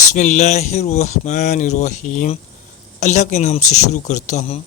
बिस्मिल्लाहिर्रहमानिर्रहीम। अल्लाह के नाम से शुरू करता हूँ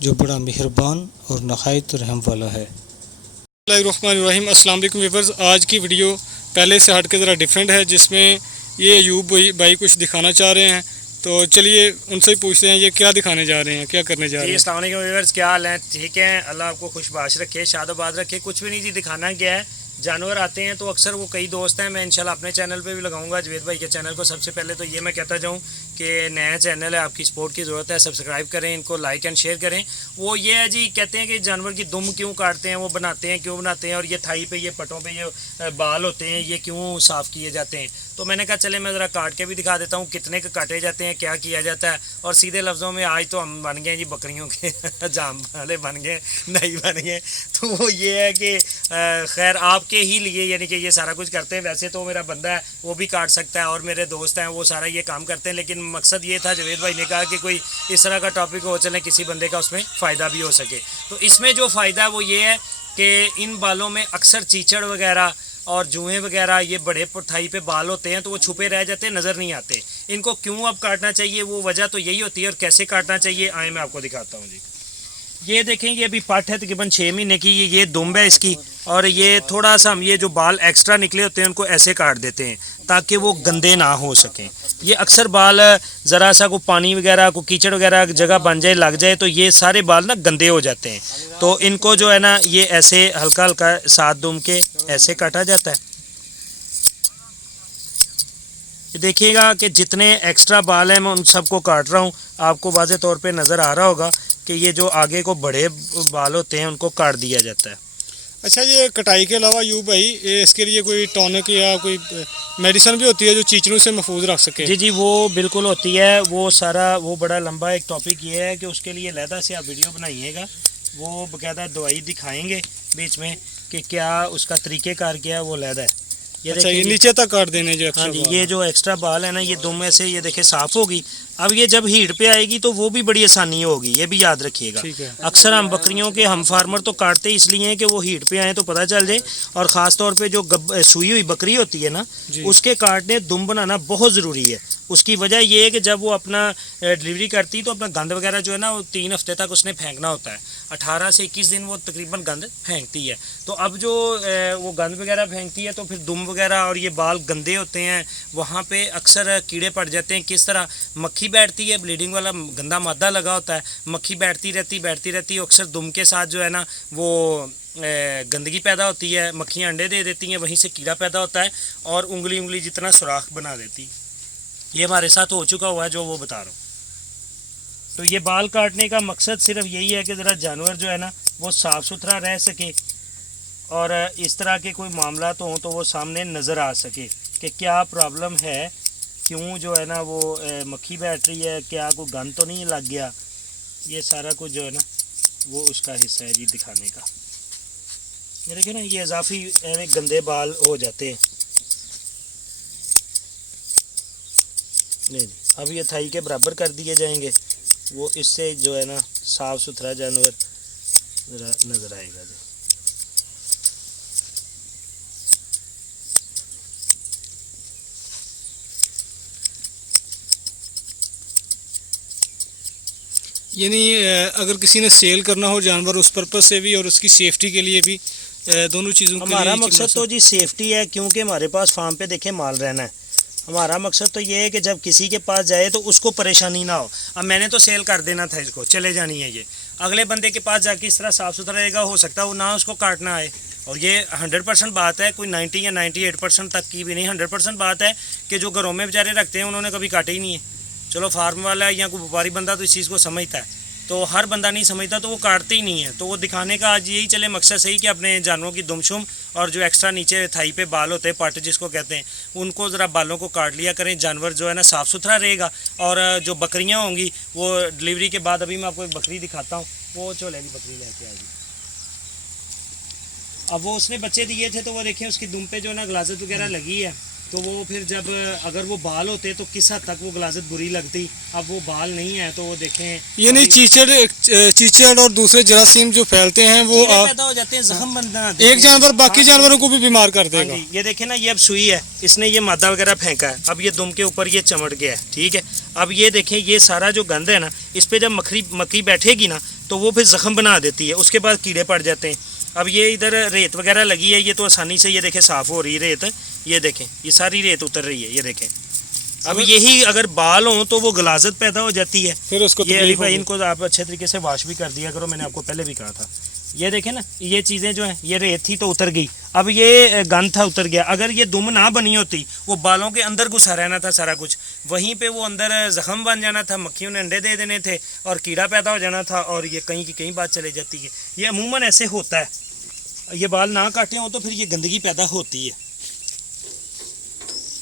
जो बड़ा मेहरबान और नहायत रहम वाला है। बिस्मिल्लाहिर्रहमानिर्रहीम। अस्सलाम वालेकुम व्यूअर्स। आज की वीडियो पहले से हट के ज़रा डिफरेंट है, जिसमें ये अयूब भाई कुछ दिखाना चाह रहे हैं। तो चलिए उनसे ही पूछते हैं ये क्या दिखाने जा रहे हैं, क्या करने जा रहे हैं। अस्सलाम वालेकुम व्यूअर्स, क्या हाल है? ठीक है, अल्लाह आपको खुशबाश रखे, शादोबाद रखे। कुछ भी नहीं जी, दिखाना क्या है, जानवर आते हैं तो अक्सर वो कई दोस्त हैं, मैं इंशाल्लाह अपने चैनल पे भी लगाऊंगा, जवेद भाई के चैनल को। सबसे पहले तो ये मैं कहता जाऊँ कि नया चैनल है, आपकी सपोर्ट की ज़रूरत है, सब्सक्राइब करें, इनको लाइक एंड शेयर करें। वो ये है जी, कहते हैं कि जानवर की दुम क्यों काटते हैं, वो बनाते हैं क्यों बनाते हैं, और ये थाई पे, ये पटों पे ये बाल होते हैं, ये क्यों साफ़ किए जाते हैं। तो मैंने कहा चले मैं ज़रा काट के भी दिखा देता हूँ कितने के काटे जाते हैं, क्या किया जाता है। और सीधे लफ्ज़ों में आज तो हम बन गए जी बकरियों के जाम वाले बन गए, नहीं बन गए। तो वो ये है कि खैर आपके ही लिए यानी कि ये सारा कुछ करते हैं। वैसे तो मेरा बंदा है वो भी काट सकता है और मेरे दोस्त हैं वो सारा ये काम करते हैं, लेकिन मकसद ये था, जवेद भाई ने कहा कि कोई इस तरह का टॉपिक हो चले किसी बंदे का उसमें फ़ायदा भी हो सके। तो इसमें जो फ़ायदा है वो ये है कि इन बालों में अक्सर चीचड़ वगैरह और जुएँ वगैरह, ये बड़े थाई पे बाल होते हैं तो वो छुपे रह जाते हैं, नज़र नहीं आते। इनको क्यों अब काटना चाहिए, वो वजह तो यही होती है। और कैसे काटना चाहिए आए मैं आपको दिखाता हूँ जी। ये देखेंगे अभी पाठ है तकरीबन 6 महीने की, ये दुम्ब है इसकी। और ये थोड़ा सा हम ये जो बाल एक्स्ट्रा निकले होते हैं उनको ऐसे काट देते हैं ताकि वो गंदे ना हो सकें। ये अक्सर बाल ज़रा सा को पानी वगैरह को कीचड़ वगैरह जगह बन जाए, लग जाए, तो ये सारे बाल ना गंदे हो जाते हैं। तो इनको जो है ना ये ऐसे हल्का हल्का साथ दुम के ऐसे काटा जाता है। देखिएगा कि जितने एक्स्ट्रा बाल हैं मैं उन सबको काट रहा हूँ। आपको वाज़े तौर पे नज़र आ रहा होगा कि ये जो आगे को बड़े बाल होते हैं उनको काट दिया जाता है। अच्छा, ये कटाई के अलावा यूब भाई इसके लिए कोई टॉनिक या कोई मेडिसिन भी होती है जो चीचड़ों से महफूज रख सके? जी जी, वो बिल्कुल होती है। वो सारा वो बड़ा लंबा एक टॉपिक ये है कि उसके लिए अलहदा से आप वीडियो बनाइएगा, वो बाकायदा दवाई दिखाएंगे बीच में कि क्या उसका तरीक़ेकार क्या है, वो अलहदा है। अच्छा, ये नीचे तक काट देने जो हाँ जी, ये जो एक्स्ट्रा बाल है ना ये दुम में से ये देखे साफ़ होगी। अब ये जब हीट पे आएगी तो वो भी बड़ी आसानी होगी, ये भी याद रखिएगा। अक्सर हम बकरियों के हम फार्मर तो काटते इसलिए हैं कि वो हीट पे आए तो पता चल जाए। और ख़ास तौर पे जो सूई हुई बकरी होती है ना, उसके काटने दुम बनाना बहुत ज़रूरी है। उसकी वजह ये है कि जब वो अपना डिलीवरी करती है तो अपना गंद वगैरह जो है ना वो 3 हफ्ते तक उसने फेंकना होता है। 18 से 21 दिन वो तकरीबन गंद फेंकती है। तो अब जो वो गंद वगैरह फेंकती है तो फिर दुम वगैरह और ये बाल गंदे होते हैं, वहाँ पे अक्सर कीड़े पड़ जाते हैं। किस तरह मक्खी बैठती है, ब्लीडिंग वाला गंदा मादा लगा होता है, मक्खी बैठती रहती अक्सर दुम के साथ जो है ना वो गंदगी पैदा होती है, मक्खियाँ अंडे दे देती हैं, वहीं से कीड़ा पैदा होता है और उंगली जितना सुराख बना देती है। ये हमारे साथ हो चुका हुआ है जो वो बता रहा हूँ। तो ये बाल काटने का मकसद सिर्फ यही है कि ज़रा जानवर जो है ना वो साफ़ सुथरा रह सके और इस तरह के कोई मामला तो हों तो वो सामने नज़र आ सके कि क्या प्रॉब्लम है, क्यों जो है ना वो मक्खी बैठ रही है, क्या कोई गंद तो नहीं लग गया। ये सारा कुछ जो है ना वो उसका हिस्सा है जी दिखाने का। ये देखिए ना, ये इजाफी गंदे बाल हो जाते हैं। नहीं, अब ये थाई के बराबर कर दिए जाएंगे, वो इससे जो है ना साफ़ सुथरा जानवर ज़रा नज़र आएगा जी। यानी अगर किसी ने सेल करना हो जानवर उस पर्पज़ से भी और उसकी सेफ्टी के लिए भी, दोनों चीज़ों के लिए हमारा मकसद तो जी सेफ्टी है, क्योंकि हमारे पास फार्म पे देखें माल रहना है। हमारा मकसद तो ये है कि जब किसी के पास जाए तो उसको परेशानी ना हो। अब मैंने तो सेल कर देना था, इसको चले जानी है, ये अगले बंदे के पास जाके इस तरह साफ़ सुथरा रहेगा, हो सकता है वो ना उसको काटना आए। और ये 100% बात है, कोई 90 या 98% तक की भी नहीं, 100% बात है कि जो घरों में बेचारे रखते हैं उन्होंने कभी काटे ही नहीं है। चलो फार्म वाला या कोई व्यापारी बंदा तो इस चीज़ को समझता है, तो हर बंदा नहीं समझता तो वो काटते ही नहीं है। तो वो दिखाने का आज यही चले मकसद सही कि अपने जानवरों की दुमशुम और जो एक्स्ट्रा नीचे थाई पे बाल होते हैं, पट जिसको कहते हैं, उनको ज़रा बालों को काट लिया करें। जानवर जो है ना साफ़ सुथरा रहेगा। और जो बकरियां होंगी वो डिलीवरी के बाद, अभी मैं आपको एक बकरी दिखाता हूँ, वो चले की बकरी लेके आएगी। अब वो उसने बच्चे दिए थे तो वो देखें उसकी दुम पे जो है ना ग्लासेस वगैरह लगी है, तो वो फिर जब अगर वो बाल होते तो किस हद तक वो गलाजत बुरी लगती। अब वो बाल नहीं है तो वो देखें, ये नहीं, चीचड़ और दूसरे जरासीम जो फैलते हैं वो पैदा हो जाते हैं, जख्म बनना, एक जानवर बाकी जानवरों को भी बीमार कर देगा। ये देखें ना, ये अब सुई है, इसने ये मादा वगैरह फेंका है, अब ये दुम के ऊपर ये चमड़ गया है, ठीक है। अब ये देखें, ये सारा जो गंद है ना, इस पे जब मक्खी बैठेगी ना तो वो फिर जख्म बना देती है, उसके बाद कीड़े पड़ जाते हैं। अब ये इधर रेत वगैरह लगी है, ये तो आसानी से ये देखें साफ़ हो रही है रेत, ये देखें ये सारी रेत उतर रही है, ये देखें। अब यही अगर बाल हों तो वो गलाजत पैदा हो जाती है, फिर उसको ये अली भाई इनको आप अच्छे तरीके से वॉश भी कर दिया करो, मैंने आपको पहले भी कहा था। ये देखें ना, ये चीज़ें जो हैं, ये रेत थी तो उतर गई, अब ये गंद था उतर गया। अगर ये दुम ना बनी होती, वो बालों के अंदर घुसा रहना था सारा कुछ, वहीं पे वो अंदर जख्म बन जाना था, मक्खियों ने अंडे दे देने थे और कीड़ा पैदा हो जाना था, और ये कहीं की कहीं बात चले जाती है। ये अमूमन ऐसे होता है, ये बाल ना काटे हों तो फिर ये गंदगी पैदा होती है।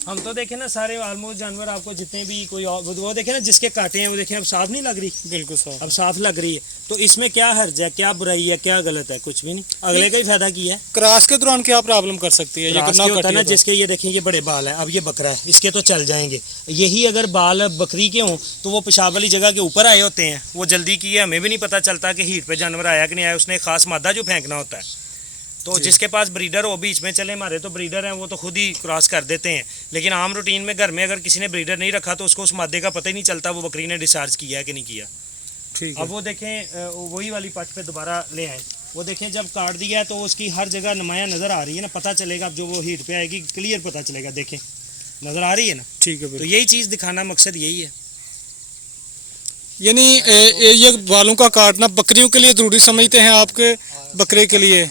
हम तो देखें ना सारे ऑलमोस्ट जानवर आपको जितने भी कोई वो देखें ना, जिसके काटे हैं वो देखें अब साफ नहीं लग रही, बिल्कुल साफ, अब साफ लग रही है। तो इसमें क्या हर्ज है, क्या बुराई है, क्या गलत है? कुछ भी नहीं, अगले का ही फायदा किया है। क्रॉस के दौरान क्या प्रॉब्लम कर सकती है? ये क्रॉस के होता है ना, जिसके ये देखें ये बड़े बाल है, अब ये बकरा है, इसके तो चल जाएंगे। यही अगर बाल बकरी के हों तो वो पेशाब वाली जगह के ऊपर आए होते हैं, वो जल्दी की है, हमें भी नहीं पता चलता कि हीट पे जानवर आया कि नहीं आया, उसने खास मादा जो फेंकना होता है। तो जिसके पास ब्रीडर हो, बीच में चले, हमारे तो ब्रीडर हैं, वो तो खुद ही क्रॉस कर देते हैं। लेकिन आम रूटीन में घर में अगर किसी ने ब्रीडर नहीं रखा तो उसको उस मादे का पता ही नहीं चलता वो बकरी ने डिस्चार्ज किया है कि नहीं किया। ठीक। अब वो देखें, वही वाली पट पे दोबारा ले आए, वो देखें जब काट दिया है तो उसकी हर जगह नुमाया नज़र आ रही है ना, पता चलेगा। अब जो वो हीट पे आएगी क्लियर पता चलेगा, देखें नज़र आ रही है ना। ठीक है, तो यही चीज़ दिखाना मकसद यही है। यानी ये बालों का काटना बकरियों के लिए ज़रूरी समझते हैं आपके? बकरे के लिए,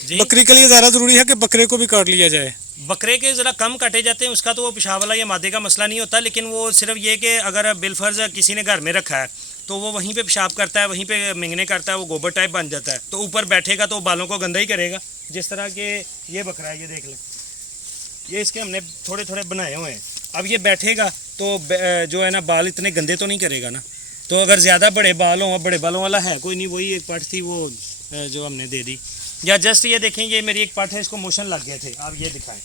बकरी के लिए ज़्यादा ज़रूरी है कि बकरे को भी काट लिया जाए? बकरे के ज़रा कम काटे जाते हैं, उसका तो वो पेशाब वाला या मादे का मसला नहीं होता, लेकिन वो सिर्फ ये कि अगर बिलफर्ज किसी ने घर में रखा है तो वो वहीं पे पेशाब करता है, वहीं पे मिंगने करता है, वो गोबर टाइप बन जाता है, तो ऊपर बैठेगा तो बालों को गंदा ही करेगा। जिस तरह के ये बकरा है, ये देख लें, ये इसके हमने थोड़े थोड़े बनाए हुए हैं। अब ये बैठेगा तो जो है ना बाल इतने गंदे तो नहीं करेगा ना। तो अगर ज़्यादा बड़े बाल हों, बड़े बालों वाला है कोई नहीं, वही एक पट थी वो जो हमने दे दी। या जस्ट ये देखें, ये मेरी एक पट है, इसको मोशन लग गए थे, आप ये दिखाएं,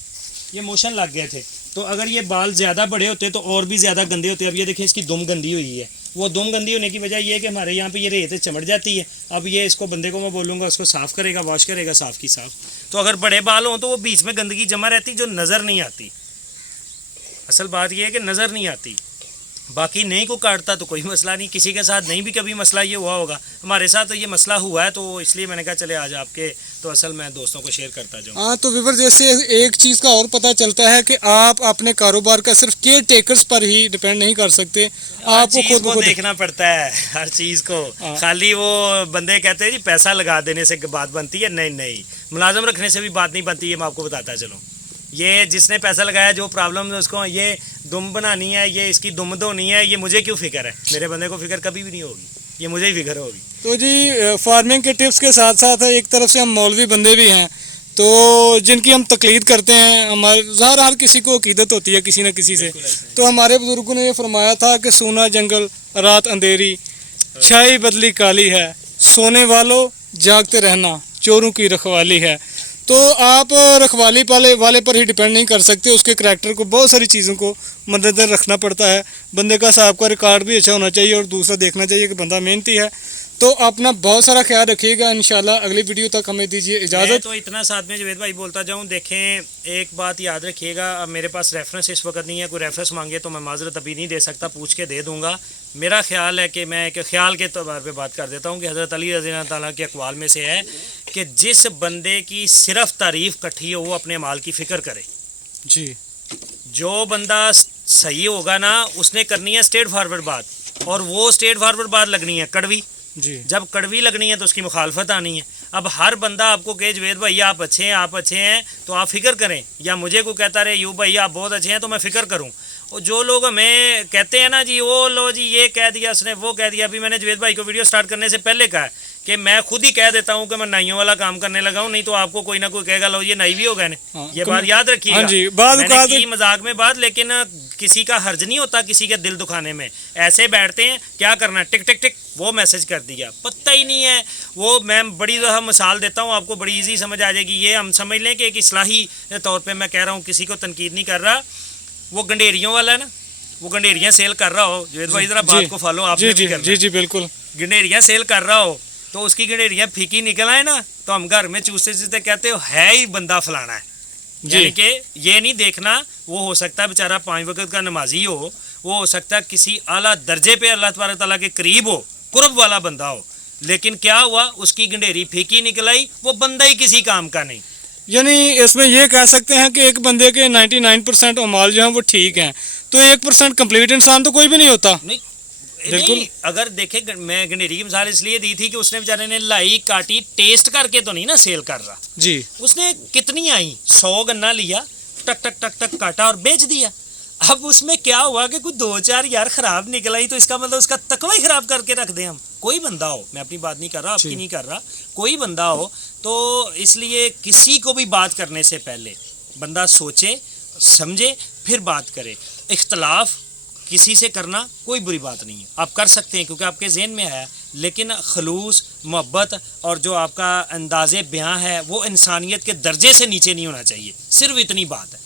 ये मोशन लग गए थे, तो अगर ये बाल ज़्यादा बड़े होते तो और भी ज़्यादा गंदे होते। अब ये देखें, इसकी दुम गंदी हुई है, वो दुम गंदी होने की वजह ये है कि हमारे यहाँ पे ये रेत चमड़ जाती है। अब ये इसको बंदे को मैं बोलूँगा, उसको साफ़ करेगा, वॉश करेगा, साफ़ की साफ़। तो अगर बड़े बाल हों तो वो बीच में गंदगी जमा रहती जो नज़र नहीं आती। असल बात यह है कि नज़र नहीं आती। बाकी नहीं को काटता तो कोई मसला नहीं, किसी के साथ नहीं भी कभी मसला ये हुआ होगा, हमारे साथ तो ये मसला हुआ है, तो इसलिए मैंने कहा चले आज आपके तो असल मैं दोस्तों को शेयर करता जाऊँ। हाँ, तो व्यूअर जैसे एक चीज़ का और पता चलता है कि आप अपने कारोबार का सिर्फ केयर टेकर्स पर ही डिपेंड नहीं कर सकते, आपको खुद को देखना पड़ता है हर चीज़ को। खाली वो बंदे कहते हैं जी पैसा लगा देने से बात बनती है, नहीं, मुलाजम रखने से भी बात नहीं बनती है। मैं आपको बताता चलूँ, ये जिसने पैसा लगाया, जो प्रॉब्लम है उसको, ये दुम बनानी है, ये इसकी दुम धोनी है, ये मुझे क्यों फिक्र है? मेरे बंदे को फिक्र कभी भी नहीं होगी, ये मुझे ही फिक्र होगी। तो जी फार्मिंग के टिप्स के साथ साथ एक तरफ से हम मौलवी बंदे भी हैं, तो जिनकी हम तकलीद करते हैं, हमारे ज़ाहिर हर किसी को अकीदत होती है किसी न किसी से। तो हमारे बुजुर्गों ने ये फरमाया था कि सोना जंगल रात अंधेरी, छाई बदली काली है, सोने वालों जागते रहना चोरों की रखवाली है। तो आप रखवाली वाले पर ही डिपेंड नहीं कर सकते, उसके करैक्टर को, बहुत सारी चीज़ों को मद्देनजर रखना पड़ता है। बंदे का साहब का रिकॉर्ड भी अच्छा होना चाहिए और दूसरा देखना चाहिए कि बंदा मेहनती है। तो अपना बहुत सारा ख्याल रखिएगा। इंशाल्लाह अगली वीडियो तक हमें दीजिए इजाज़त। तो इतना साथ में जवेद भाई बोलता जाऊँ, देखें एक बात याद रखिएगा, अब मेरे पास रेफरेंस इस वक्त नहीं है, कोई रेफरेंस मांगे तो मैं माजरत अभी नहीं दे सकता, पूछ के दे दूँगा। मेरा ख्याल है कि मैं एक ख्याल के तौर पर बात कर देता हूँ कि हज़रत अली रज़ी अल्लाह ताला के अक़वाल में से है कि जिस बंदे की सिर्फ तारीफ़ इकट्ठी हो वो अपने माल की फ़िक्र करे जी। जो बंदा सही होगा ना, उसने करनी है स्ट्रेट फारवर्ड बात, और वो स्ट्रेट फारवर्ड बात लगनी है कड़वी जी। जब कड़वी लगनी है तो उसकी मुखालफत आनी है। अब हर बंदा आपको कहे जवेद भाई आप अच्छे हैं, आप अच्छे हैं, तो आप फ़िक्र करें, या मुझे को कहता रहे यूँ भाई आप बहुत अच्छे हैं तो मैं फ़िक्र करूँ। और जो लोग हमें कहते हैं ना जी, वो लो जी ये कह दिया उसने, वो कह दिया। अभी मैंने जवेद भाई को वीडियो स्टार्ट करने से पहले कहा कि मैं खुद ही कह देता हूँ कि मैं नाइयों वाला काम करने लगा हूँ, नहीं तो आपको कोई ना कोई कहेगा लो ये नाई भी हो गए ने। ये बात याद रखिएगा। हाँ जी, बात मजाक में बात, लेकिन किसी का हर्ज नहीं होता किसी के दिल दुखाने में। ऐसे बैठते हैं, क्या करना, टिक टिक टिक वो मैसेज कर दिया, पता ही नहीं है वो। मैं बड़ी मिसाल देता हूँ आपको, बड़ी इजी समझ आ जाएगी। ये हम समझ लें कि एक इस्लाही तौर पे मैं कह रहा हूँ, किसी को तनकीद नहीं कर रहा। वो गंडेरियों वाला है ना, वो गंडेरियाँ सेल कर रहा हो, जुवेद भाई जरा बात को फॉलो आपने भी करना। जी जी बिल्कुल। गंडेरियाँ सेल कर रहा हो तो उसकी गंडेरियाँ फीकी निकल आए ना, तो हम घर में चूसते चूसते कहते हो है ही बंदा फलाना है। यानी कि ये नहीं देखना, वो हो सकता है बेचारा 5 वक्त का नमाजी हो, वो हो सकता है किसी आला दर्जे पे अल्लाह तबारक तआला के करीब हो, कुर्ब वाला बंदा हो, लेकिन क्या हुआ, उसकी गंडेरी फीकी निकल आई, वो बंदा ही किसी काम का नहीं। यानी इसमें ये कह सकते हैं कि एक बंदे के 99% अमाल जो हैं वो ठीक हैं, तो 1% कंप्लीट इंसान तो कोई भी नहीं होता। नहीं, अगर देखे, मैं गंडेरी की मिसाल इसलिए दी थी कि उसने बेचारे ने लाई काटी, टेस्ट करके तो नहीं ना सेल कर रहा जी। उसने कितनी आई, 100 गन्ना लिया, टक टक टक टक काटा और बेच दिया। अब उसमें क्या हुआ कि कुछ 2-4 यार खराब निकल आई, तो इसका मतलब उसका तकवा ही खराब करके रख दें हम। कोई बंदा हो, मैं अपनी बात नहीं कर रहा, आपकी नहीं कर रहा, कोई बंदा हो, तो इसलिए किसी को भी बात करने से पहले बंदा सोचे समझे फिर बात करे। इख्तलाफ किसी से करना कोई बुरी बात नहीं है, आप कर सकते हैं क्योंकि आपके ज़हन में आया, लेकिन खलूस मोहब्बत और जो आपका अंदाज़े बयां है वो इंसानियत के दर्जे से नीचे नहीं होना चाहिए। सिर्फ इतनी बात है।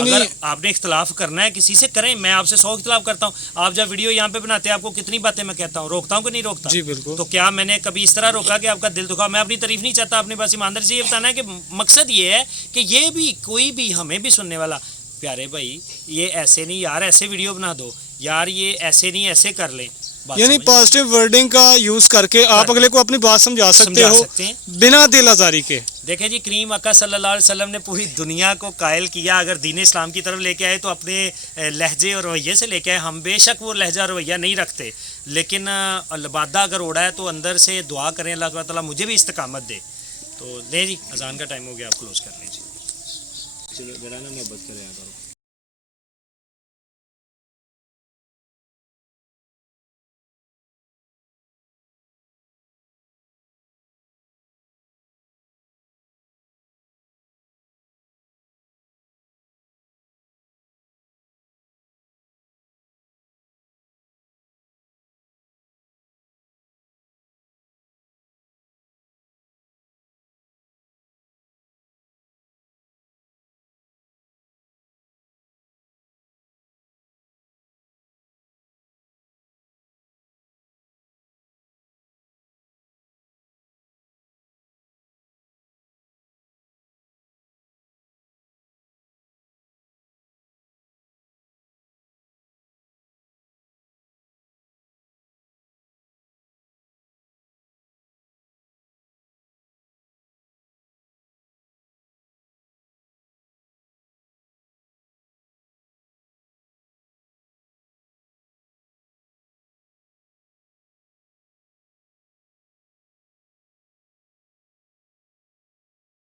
अगर आपने इख्तलाफ करना है किसी से करें, मैं आपसे 100 इख्तलाफ करता हूँ, आप जब वीडियो यहाँ पे बनाते हैं आपको कितनी बातें मैं कहता हूँ, रोकता हूँ कि नहीं रोकता? जी बिल्कुल। तो क्या मैंने कभी इस तरह रोका कि आपका दिल दुखा? मैं अपनी तारीफ नहीं चाहता, अपने पास ईमानदारी से ये बताना है कि मकसद ये है कि ये भी कोई भी हमें भी सुनने वाला, प्यारे भाई ये ऐसे नहीं यार, ऐसे वीडियो बना दो यार, ये ऐसे नहीं ऐसे कर ले, यानी पॉजिटिव वर्डिंग का यूज करके आप अगले को अपनी बात समझा सकते हो बिना दिल आजारी के। देखें जी, करीम आका सल्लल्लाहु अलैहि वसल्लम ने पूरी दुनिया को कायल किया। अगर दीन इस्लाम की तरफ लेके आए तो अपने लहजे और रवैये से लेके आए। हम बेशक वो लहजा रवैया नहीं रखते, लेकिन लबादा अगर उड़ा है तो अंदर से दुआ करें अल्लाह ताला मुझे भी इस्तकामत दे। तो दे जी, अजान का टाइम हो गया, आप क्लोज कर लीजिए। चलो जरा ना मोहब्बत करें।